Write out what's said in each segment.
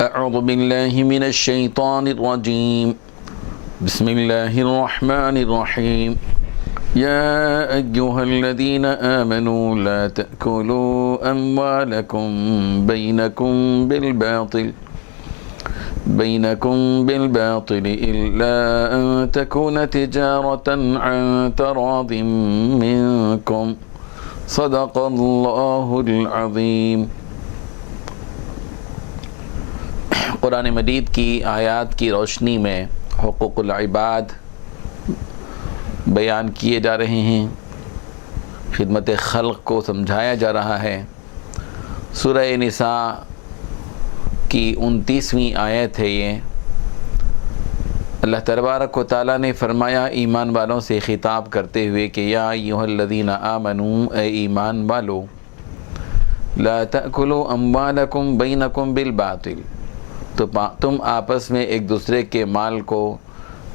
اعوذ باللہ من الشیطان الرجیم بسم اللہ الرحمن الرحیم یا ایہا الذین آمنوا لا تأکلوا اموالکم بینکم بالباطل الا ان تکون تجارتا عن تراض منکم صدق اللہ العظیم۔ قرآن مجید کی آیات کی روشنی میں حقوق العباد بیان کیے جا رہے ہیں، خدمت خلق کو سمجھایا جا رہا ہے۔ سورہ نساء کی 29ویں آیت ہے یہ۔ اللہ تبارک و تعالیٰ نے فرمایا ایمان والوں سے خطاب کرتے ہوئے کہ یا ایھا الذین آمنوا، اے ایمان والو، لا تأکلوا اموالکم بینکم بالباطل، تو تم آپس میں ایک دوسرے کے مال کو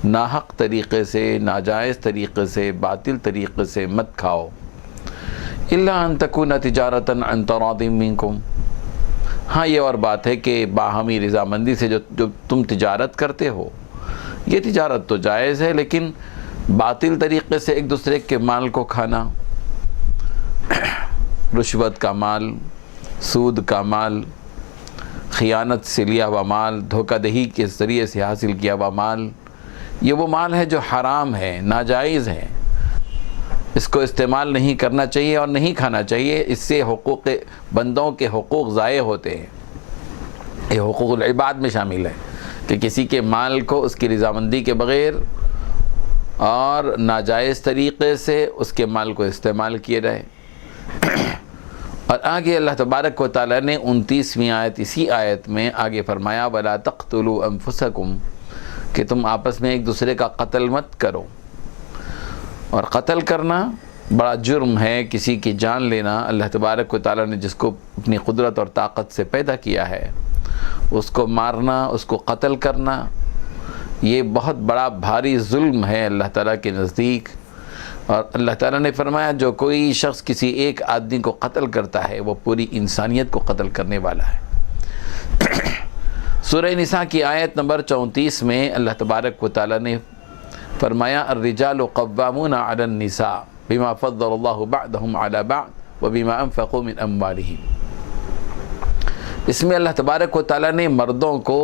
ناحق طریقے سے، ناجائز طریقے سے، باطل طریقے سے مت کھاؤ۔ الا ان تکون تجارتا عن تراض منکم، ہاں یہ اور بات ہے کہ باہمی رضامندی سے جو تم تجارت کرتے ہو، یہ تجارت تو جائز ہے، لیکن باطل طریقے سے ایک دوسرے کے مال کو کھانا، رشوت کا مال، سود کا مال، خیانت سے لیا ہوا مال، دھوکہ دہی کے ذریعے سے حاصل کیا ہوا مال، یہ وہ مال ہے جو حرام ہے، ناجائز ہے، اس کو استعمال نہیں کرنا چاہیے اور نہیں کھانا چاہیے۔ اس سے حقوق بندوں کے حقوق ضائع ہوتے ہیں۔ یہ حقوق العباد میں شامل ہے کہ کسی کے مال کو اس کی رضامندی کے بغیر اور ناجائز طریقے سے اس کے مال کو استعمال کیا جائے۔ اور آگے اللہ تبارک و تعالیٰ نے 29ویں آیت، اسی آیت میں آگے فرمایا وَلَا تَقْتُلُوا أَنفُسَكُمْ، کہ تم آپس میں ایک دوسرے کا قتل مت کرو۔ اور قتل کرنا بڑا جرم ہے، کسی کی جان لینا۔ اللہ تبارک و تعالیٰ نے جس کو اپنی قدرت اور طاقت سے پیدا کیا ہے، اس کو مارنا، اس کو قتل کرنا، یہ بہت بڑا بھاری ظلم ہے اللہ تعالیٰ کے نزدیک۔ اور اللہ تعالیٰ نے فرمایا جو کوئی شخص کسی ایک آدمی کو قتل کرتا ہے وہ پوری انسانیت کو قتل کرنے والا ہے۔ سورہ نساء کی آیت نمبر 34 میں اللہ تبارک و تعالیٰ نے فرمایا الرجال قوامون علی النساء بما فضل اللہ بعضهم علی بعض وبما انفقوا من اموالهم۔ اس میں اللہ تبارک و تعالیٰ نے مردوں کو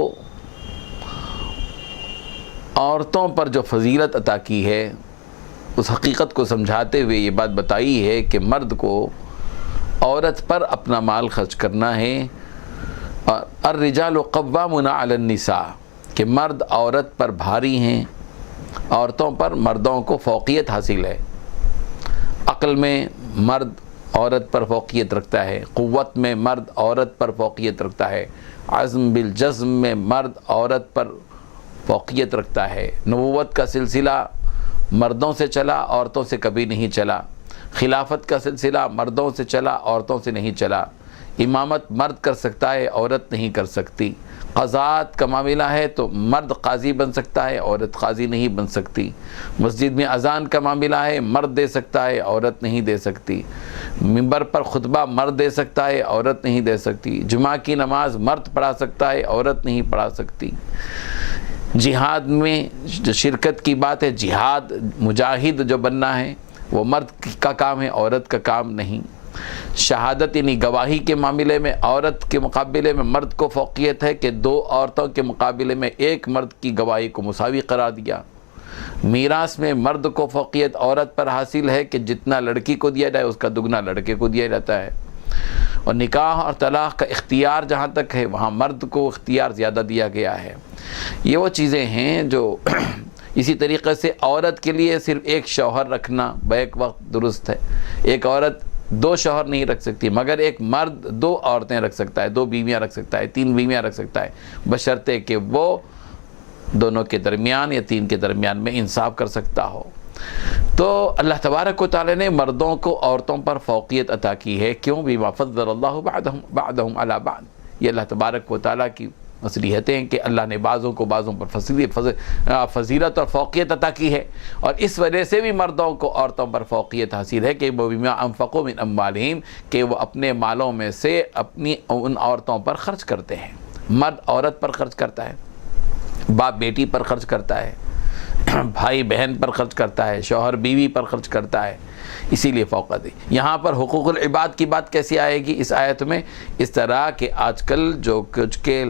عورتوں پر جو فضیلت عطا کی ہے، اس حقیقت کو سمجھاتے ہوئے یہ بات بتائی ہے کہ مرد کو عورت پر اپنا مال خرچ کرنا ہے۔ اور الرجال قوامون علی النساء، کہ مرد عورت پر بھاری ہیں، عورتوں پر مردوں کو فوقیت حاصل ہے۔ عقل میں مرد عورت پر فوقیت رکھتا ہے، قوت میں مرد عورت پر فوقیت رکھتا ہے، عزم بالجزم میں مرد عورت پر فوقیت رکھتا ہے۔ نبوت کا سلسلہ مردوں سے چلا، عورتوں سے کبھی نہیں چلا۔ خلافت کا سلسلہ مردوں سے چلا، عورتوں سے نہیں چلا۔ امامت مرد کر سکتا ہے، عورت نہیں کر سکتی۔ قضاءت کا معاملہ ہے تو مرد قاضی بن سکتا ہے، عورت قاضی نہیں بن سکتی۔ مسجد میں اذان کا معاملہ ہے، مرد دے سکتا ہے، عورت نہیں دے سکتی۔ منبر پر خطبہ مرد دے سکتا ہے، عورت نہیں دے سکتی۔ جمعہ کی نماز مرد پڑھا سکتا ہے، عورت نہیں پڑھا سکتی۔ جہاد میں جو شرکت کی بات ہے، جہاد مجاہد جو بننا ہے وہ مرد کا کام ہے، عورت کا کام نہیں۔ شہادت یعنی گواہی کے معاملے میں عورت کے مقابلے میں مرد کو فوقیت ہے کہ 2 عورتوں کے مقابلے میں 1 مرد کی گواہی کو مساوی قرار دیا۔ میراث میں مرد کو فوقیت عورت پر حاصل ہے کہ جتنا لڑکی کو دیا جائے اس کا دگنا لڑکے کو دیا جاتا ہے۔ اور نکاح اور طلاق کا اختیار جہاں تک ہے وہاں مرد کو اختیار زیادہ دیا گیا ہے۔ یہ وہ چیزیں ہیں جو اسی طریقے سے عورت کے لیے صرف ایک شوہر رکھنا بیک وقت درست ہے۔ ایک عورت 2 شوہر نہیں رکھ سکتی، مگر ایک مرد 2 عورتیں رکھ سکتا ہے، 2 بیویاں رکھ سکتا ہے، 3 بیویاں رکھ سکتا ہے، بشرطے کہ وہ دونوں کے درمیان یا 3 کے درمیان میں انصاف کر سکتا ہو۔ تو اللہ تبارک و تعالی نے مردوں کو عورتوں پر فوقیت عطا کی ہے۔ کیوں؟ بما فضل اللہ بعضهم علی بعض، یہ اللہ تبارک و تعالی کی مصلحتیں ہیں کہ اللہ نے بعضوں کو بعضوں پر فضیلت اور فوقیت عطا کی ہے، اور اس وجہ سے بھی مردوں کو عورتوں پر فوقیت حاصل ہے کہ وہ بما انفقوا من اموالہم، کہ وہ اپنے مالوں میں سے اپنی ان عورتوں پر خرچ کرتے ہیں، مرد عورت پر خرچ کرتا ہے، باپ بیٹی پر خرچ کرتا ہے، بھائی بہن پر خرچ کرتا ہے، شوہر بیوی پر خرچ کرتا ہے، اسی لیے فوقت ہے۔ یہاں پر حقوق العباد کی بات کیسے آئے گی اس آیت میں؟ اس طرح کہ آج کل جو کچھ کے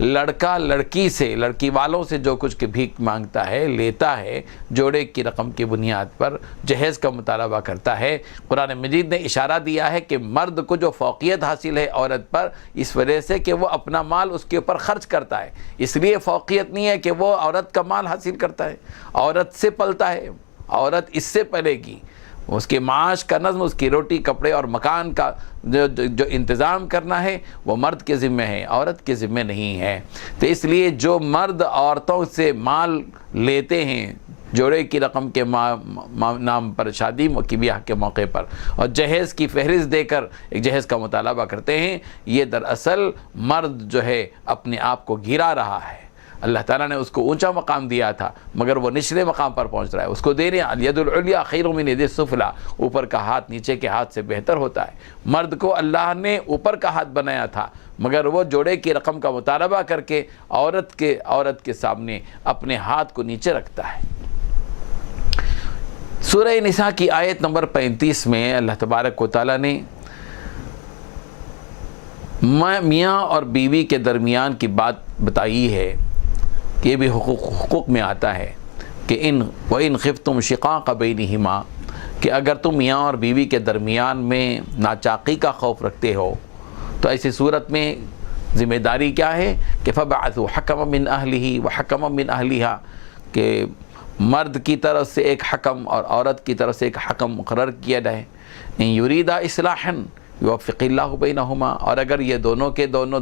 لڑکا لڑکی سے، لڑکی والوں سے جو کچھ کے بھیک مانگتا ہے، لیتا ہے، جوڑے کی رقم کی بنیاد پر جہیز کا مطالبہ کرتا ہے، قرآن مجید نے اشارہ دیا ہے کہ مرد کو جو فوقیت حاصل ہے عورت پر، اس وجہ سے کہ وہ اپنا مال اس کے اوپر خرچ کرتا ہے، اس لیے فوقیت نہیں ہے کہ وہ عورت کا مال حاصل کرتا ہے، عورت سے پلتا ہے، عورت اس سے پلے گی، اس کے معاش کا نظم، اس کی روٹی کپڑے اور مکان کا جو انتظام کرنا ہے وہ مرد کے ذمہ ہے، عورت کے ذمہ نہیں ہے۔ تو اس لیے جو مرد عورتوں سے مال لیتے ہیں جوڑے کی رقم کے نام پر، شادی کی بیاہ کے موقع پر، اور جہیز کی فہرست دے کر ایک جہیز کا مطالبہ کرتے ہیں، یہ دراصل مرد جو ہے اپنے آپ کو گرا رہا ہے۔ اللہ تعالیٰ نے اس کو اونچا مقام دیا تھا مگر وہ نچلے مقام پر پہنچ رہا ہے۔ اس کو دینے الید العلیٰ خیر من ید السفلیٰ، اوپر کا ہاتھ نیچے کے ہاتھ سے بہتر ہوتا ہے۔ مرد کو اللہ نے اوپر کا ہاتھ بنایا تھا مگر وہ جوڑے کی رقم کا مطالبہ کر کے عورت کے سامنے اپنے ہاتھ کو نیچے رکھتا ہے۔ سورہ نساء کی آیت نمبر 35 میں اللہ تبارک و تعالیٰ نے میاں اور بیوی کے درمیان کی بات بتائی ہے کہ یہ بھی حقوق میں آتا ہے کہ وَإِنْ خِفْتُمْ شِقَاقَ بَيْنِهِمَا، کہ اگر تم میاں اور بیوی کے درمیان میں ناچاقی کا خوف رکھتے ہو تو ایسی صورت میں ذمہ داری کیا ہے کہ فَبَعَثُوا حَكَمًا مِّنْ أَهْلِهِ وَحَكَمًا مِّنْ أَهْلِهَا، کہ مرد کی طرف سے ایک حکم اور عورت کی طرف سے ایک حکم مقرر کیا جائے، إِن يُرِيدَ إِصْلَاحًا يُوَفِّقِ اللَّهُ بَيْنَهُمَا، اور اگر یہ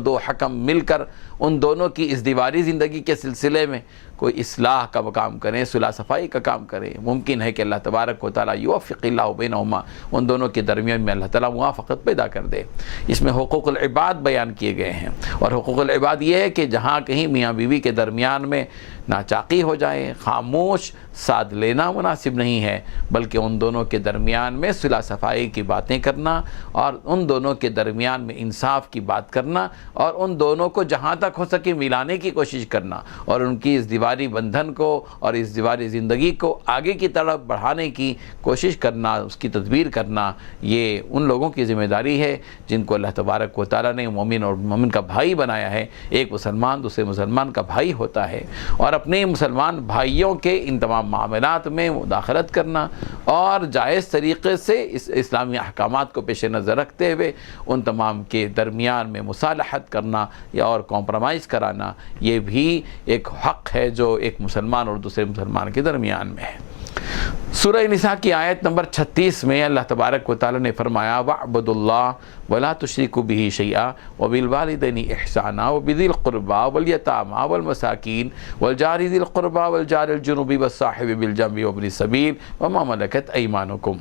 دو حکم مل کر ان دونوں کی ازدواجی زندگی کے سلسلے میں کوئی اصلاح کا کام کریں، صلح صفائی کا کام کریں، ممکن ہے کہ اللہ تبارک و تعالیٰ یوفق اللہ بینہما، ان دونوں کے درمیان میں اللہ تعالیٰ موافقت پیدا کر دے۔ اس میں حقوق العباد بیان کیے گئے ہیں، اور حقوق العباد یہ ہے کہ جہاں کہیں میاں بیوی کے درمیان میں ناچاقی ہو جائے، خاموش ساتھ لینا مناسب نہیں ہے، بلکہ ان دونوں کے درمیان میں صلح صفائی کی باتیں کرنا، اور ان دونوں کے درمیان میں انصاف کی بات کرنا، اور ان دونوں کو جہاں تک ہو سکے ملانے کی کوشش کرنا، اور ان کی ازدواجی بندھن کو اور ازدواجی زندگی کو آگے کی طرف بڑھانے کی کوشش کرنا، اس کی تدبیر کرنا، یہ ان لوگوں کی ذمہ داری ہے جن کو اللہ تبارک و تعالیٰ نے مومن اور مومن کا بھائی بنایا ہے۔ ایک مسلمان دوسرے مسلمان کا بھائی ہوتا ہے، اور اپنے مسلمان بھائیوں کے ان تمام معاملات میں مداخلت کرنا اور جائز طریقے سے اس اسلامی احکامات کو پیش نظر رکھتے ہوئے ان تمام کے درمیان میں مصالحت کرنا یا اور کمپرومائز کرانا، یہ بھی ایک حق ہے جو ایک مسلمان اور دوسرے مسلمان کے درمیان میں ہے۔ سورہ نساء کی آیت نمبر 36 میں اللہ تبارک و تعالیٰ نے فرمایا وَاعْبُدُوا اللَّهَ وَلَا تُشْرِكُوا بِهِ شَيْئًا وَبِالْوَالِدَيْنِ إِحْسَانًا وَبِذِي الْقُرْبَى وَالْيَتَامَى وَالْمَسَاكِينِ وَالْجَارِ ذِي الْقُرْبَى وَالْجَارِ الْجُنُبِ وَالصَّاحِبِ بِالْجَنبِ وَابْنِ السَّبِيلِ وَمَا مَلَكَتْ أَيْمَانُكُمْ۔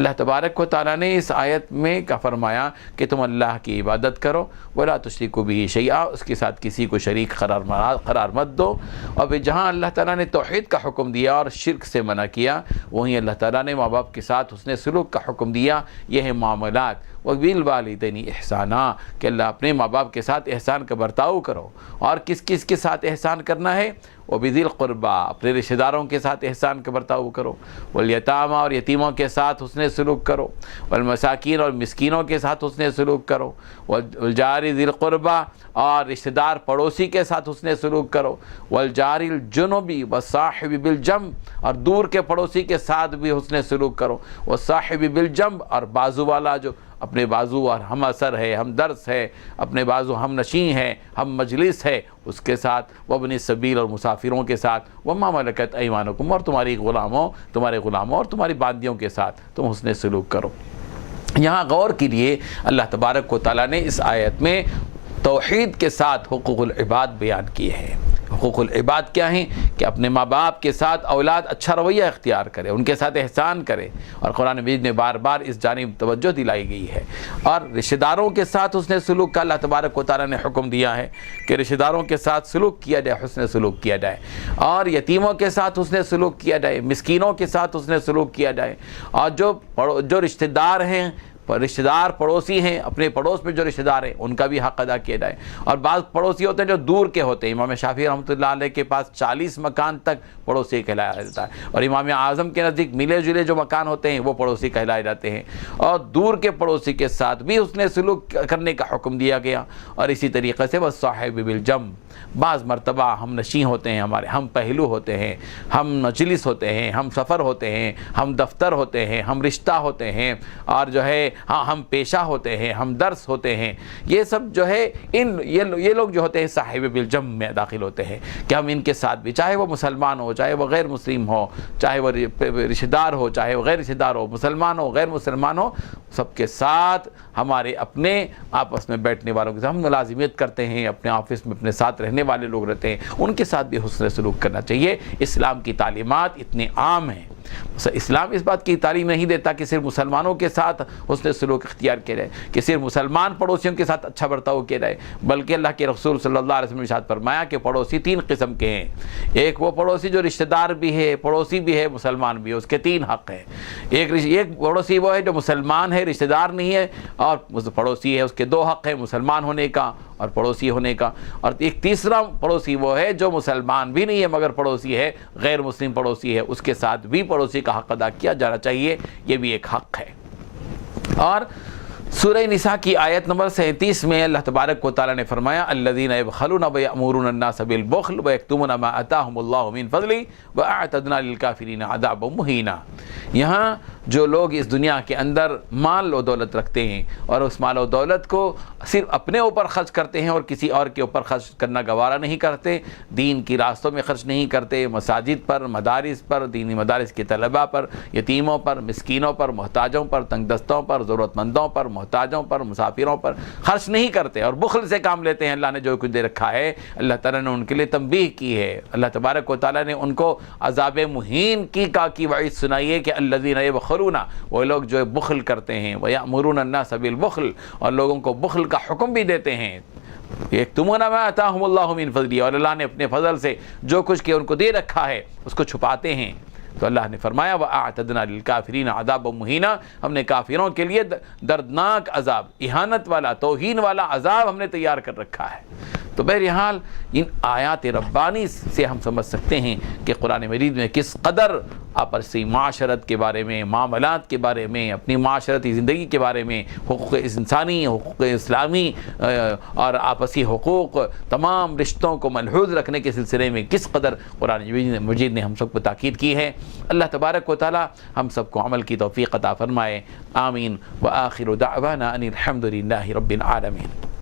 اللہ تبارک و تعالیٰ نے اس آیت میں کا فرمایا کہ تم اللہ کی عبادت کرو، وَلَا تُشْرِكُوا بِهِ شَيْئًا، اس کے ساتھ کسی کو شریک قرار مت دو، اور پھر جہاں اللہ تعالیٰ نے توحید کا حکم دیا اور شرک سے منع کیا، وہیں اللہ تعالیٰ نے ماں باپ کے ساتھ حسن سلوک کا حکم دیا۔ یہ ہے معاملات وَبِالْوَالِدَيْنِ إِحْسَانًا، کہ اللہ اپنے ماں باپ کے ساتھ احسان کا برتاؤ کرو، اور کس کس کے ساتھ احسان کرنا ہے؟ وَبِذِي الْقُرْبَى، اپنے رشتہ داروں کے ساتھ احسان کا برتاؤ کرو، وَالْيَتَامَى، اور یتیموں کے ساتھ حسن سلوک کرو، وَالْمَسَاكِينَ، اور مسکینوں کے ساتھ حسن سلوک کرو، وَالْجَارِ ذِي الْقُرْبَى، اور رشتہ دار پڑوسی کے ساتھ حسن سلوک کرو، وَالْجَارِ الْجُنُبِ وَالصَّاحِبِ بِالْجَنبِ، اور دور کے پڑوسی کے ساتھ بھی حسن سلوک کرو، وَالصَّاحِبِ بِالْجَنبِ، اور بازو والا جو اپنے بازو اور ہم اثر ہے، ہم درس ہے، اپنے بازو ہم نشین ہے، ہم مجلس ہے، اس کے ساتھ، وابن السبیل، اور مسافروں کے ساتھ، وما ملکت ایمانکم، اور تمہارے غلاموں اور تمہاری باندیوں کے ساتھ تم حسن سلوک کرو۔ یہاں غور کیجیے، اللہ تبارک و تعالیٰ نے اس آیت میں توحید کے ساتھ حقوق العباد بیان کیے ہیں۔ حقوق العباد کیا ہیں؟ کہ اپنے ماں باپ کے ساتھ اولاد اچھا رویہ اختیار کرے، ان کے ساتھ احسان کرے، اور قرآن مجید میں بار بار اس جانب توجہ دلائی گئی ہے۔ اور رشتہ داروں کے ساتھ حسن سلوک کا اللہ تبارک و تعالیٰ نے حکم دیا ہے کہ رشتہ داروں کے ساتھ سلوک کیا جائے، حسن سلوک کیا جائے، اور یتیموں کے ساتھ حسن سلوک کیا جائے، مسکینوں کے ساتھ حسن سلوک کیا جائے، اور جو رشتہ دار ہیں رشتہ دار پڑوسی ہیں، اپنے پڑوس میں جو رشتہ دار ہیں ان کا بھی حق ادا کیا جائے. اور بعض پڑوسی ہوتے ہیں جو دور کے ہوتے ہیں. امام شافعی رحمۃ اللہ علیہ کے پاس 40 مکان تک پڑوسی کہلایا جاتا ہے، اور امام اعظم کے نزدیک ملے جلے جو مکان ہوتے ہیں وہ پڑوسی کہلائے جاتے ہیں. اور دور کے پڑوسی کے ساتھ بھی حسن سلوک کرنے کا حکم دیا گیا. اور اسی طریقے سے والصاحب بالجنب، بعض مرتبہ ہم نشیں ہوتے ہیں، ہمارے ہم پہلو ہوتے ہیں، ہم مجلس ہوتے ہیں، ہم سفر ہوتے ہیں، ہم دفتر ہوتے ہیں، ہم رشتہ ہوتے ہیں، اور جو ہے ہم پیشہ ہوتے ہیں، ہم درس ہوتے ہیں. یہ سب جو ہے یہ لوگ جو ہوتے ہیں صاحب بالجنب میں داخل ہوتے ہیں کہ ہم ان کے ساتھ بھی، چاہے وہ مسلمان ہو، چاہے وہ غیر مسلم ہو، چاہے وہ رشتہ دار ہو، چاہے وہ غیر رشتہ دار ہو، مسلمان ہو غیر مسلمان ہو، سب کے ساتھ ہمارے اپنے آپس میں بیٹھنے والوں کے ساتھ ہم ملازمیت کرتے ہیں، اپنے آفس میں اپنے ساتھ رہنے والے لوگ رہتے ہیں، ان کے ساتھ بھی حسن سلوک کرنا چاہیے. اسلام کی تعلیمات اتنے عام ہیں. اسلام اس بات کی تعلیم نہیں دیتا کہ صرف مسلمانوں کے ساتھ حسن سلوک اختیار کیا جائے، کہ صرف مسلمان پڑوسیوں کے ساتھ اچھا برتاؤ کیا جائے، بلکہ اللہ کے رسول صلی اللہ علیہ وسلم نے ارشاد فرمایا کہ پڑوسی 3 قسم کے ہیں. ایک وہ پڑوسی جو رشتہ دار بھی ہے، پڑوسی بھی ہے، مسلمان بھی ہے، اس کے 3 حق ہیں. ایک پڑوسی وہ ہے جو مسلمان ہے، رشتہ دار نہیں ہے، اور پڑوسی ہے اس کے 2 حق ہیں، مسلمان ہونے کا اور پڑوسی ہونے کا. اور ایک تیسرا پڑوسی وہ ہے جو مسلمان بھی نہیں ہے مگر پڑوسی ہے، غیر مسلم پڑوسی ہے، اس کے ساتھ بھی پڑوسی کا حق ادا کیا جانا چاہیے. یہ بھی ایک حق ہے. اور سورہ نساء کی آیت نمبر 37 میں اللہ تبارک و تعالیٰ نے فرمایا الذین یبخلون ویأمرون الناس بالبخل ویکتمون ما آتاہم اللہ من فضلہ واعتدنا للکافرین عذابا مہینا. یہاں جو لوگ اس دنیا کے اندر مال و دولت رکھتے ہیں اور اس مال و دولت کو صرف اپنے اوپر خرچ کرتے ہیں اور کسی اور کے اوپر خرچ کرنا گوارا نہیں کرتے، دین کی راستوں میں خرچ نہیں کرتے، مساجد پر، مدارس پر، دینی مدارس کے طلباء پر، یتیموں پر، مسکینوں پر، محتاجوں پر، تنگ دستوں پر، ضرورت مندوں پر، محتاجوں پر، مسافروں پر خرچ نہیں کرتے اور بخل سے کام لیتے ہیں. اللہ نے جو کچھ دے رکھا ہے اللہ تعالیٰ نے ان کے لیے تنبیہ کی ہے. اللہ تبارک و تعالیٰ نے ان کو عذاب مہین کی وعید سنائی ہے کہ الذین یبخلون، وہ لوگ جو بخل کرتے ہیں، ویأمرون الناس بالبخل، اور لوگوں کو بخل کا حکم بھی دیتے ہیں. یکتمون ما آتاہم اللہ من فضلہ، اور اللہ نے اپنے فضل سے جو کچھ کہ ان کو دے رکھا ہے اس کو چھپاتے ہیں. تو اللہ نے فرمایا وَأَعْتَدْنَا لِلْكَافِرِينَ عَذَابًا مُهِينًا، ہم نے کافروں کے لیے دردناک عذاب، اہانت والا، توہین والا عذاب ہم نے تیار کر رکھا ہے. تو بہرحال ان آیات ربانی سے ہم سمجھ سکتے ہیں کہ قرآن مجید میں کس قدر آپسی معاشرت کے بارے میں، معاملات کے بارے میں، اپنی معاشرتی زندگی کے بارے میں، حقوق انسانی، حقوق اسلامی اور آپسی حقوق، تمام رشتوں کو ملحوظ رکھنے کے سلسلے میں کس قدر قرآن مجید نے ہم سب کو تاکید کی ہے. اللہ تبارک و تعالی ہم سب کو عمل کی توفیق عطا فرمائے. آمین. وآخر دعوانا ان الحمد للہ رب العالمین.